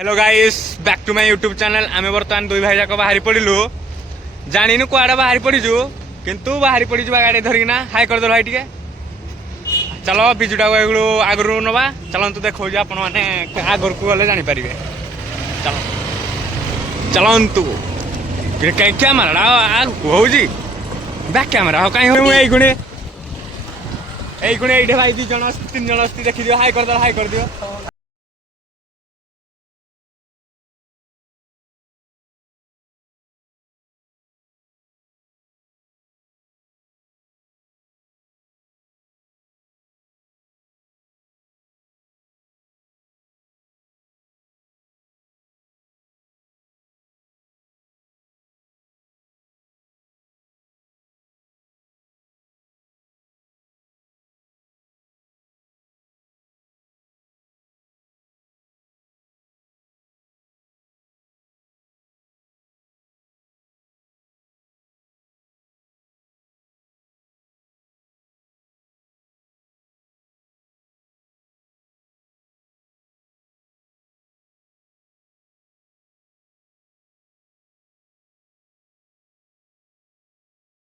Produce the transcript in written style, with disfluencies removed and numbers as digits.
hello guys back to my YouTube channel आम बर्तमान दुई भाई जाक बाहरी पड़ू जानिनु कुआड़े बाहरी पड़ीजु किंतु बाहरी पड़ीजु गाड़ी धरिकिना हाई करदे भाई टे चलो बिजुटा आगु नवा चलतु देखो आपण मैंने आगर को गले जापर चलो चलतु कहीं कैमेरा आगू हूँ बैक कैमेरा हो कहीं गुणे ये भाई 2 जन 3 जन देखी दियो हाई करदे हाई कर दियो